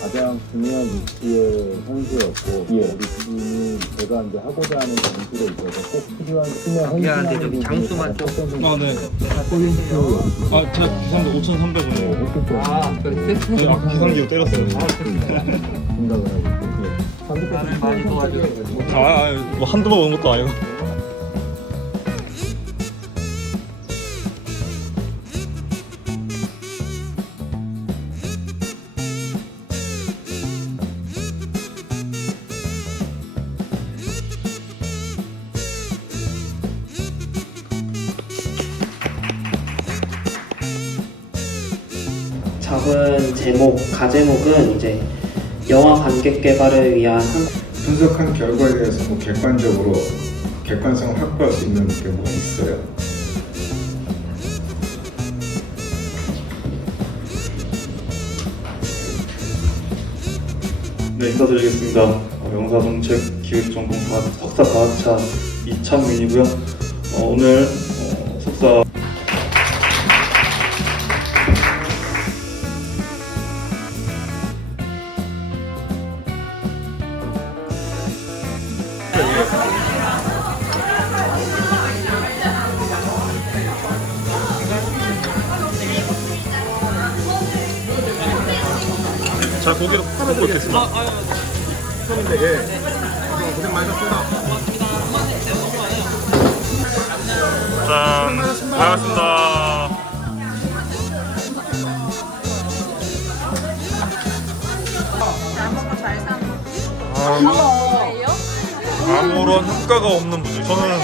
가장 중요한 위치의 선수였고 우리 팀이 제가 이제 하고자 하는 전술에 있어서 꼭 필요한 팀의 한미한데저 장수만 좀아 네. 아저 네. 5,300원이에요 아그랬기로 때렸어요 니 생각을 많이 도와줘 아뭐 한두 번 오는 것도 아니고 작은 제목, 가제목은 이제 영화 관객 개발을 위한 한... 분석한 결과에 대해서 뭐 객관적으로 객관성을 확보할 수 있는 경우가 있어요? 네, 인사드리겠습니다. 어, 영사정책 기획전공과 어, 어, 석사 과학차 이창민이고요. 오늘 석사 자 고기로 먹겠습니다 손인데 고생 많으셨습니다 짠 반갑습니다 아무런 효과가 없는 분들 저는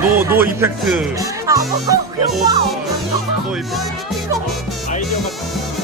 노 노 이펙트 아, 이펙트 아이디어만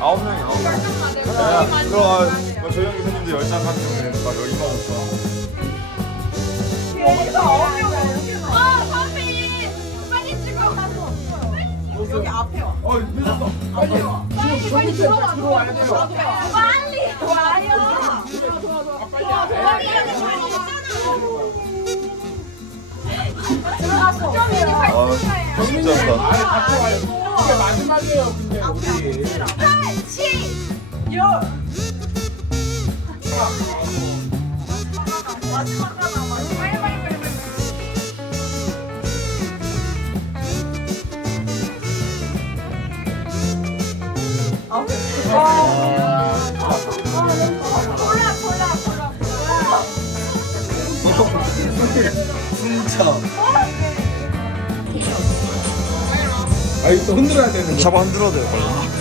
아홉 명이 아 그럼 저희 형선님도 열장 같은 데막 여기 막 오고. 여기서 아홉 명. 아 선배 빨리 찍어. 여기 앞에 와. 와. 어, 와. 빨리 와. 빨리 빨어 빨리 와요. 좋아 좋아 들어갔어. 마지막이요 근데 마지막 가나, 마지막. 빨리, 빨리, 빨리. 아, 진짜. 어? 아이 흔들어야 되는 거. 잡아 흔들어야 돼요, 빨리. 아.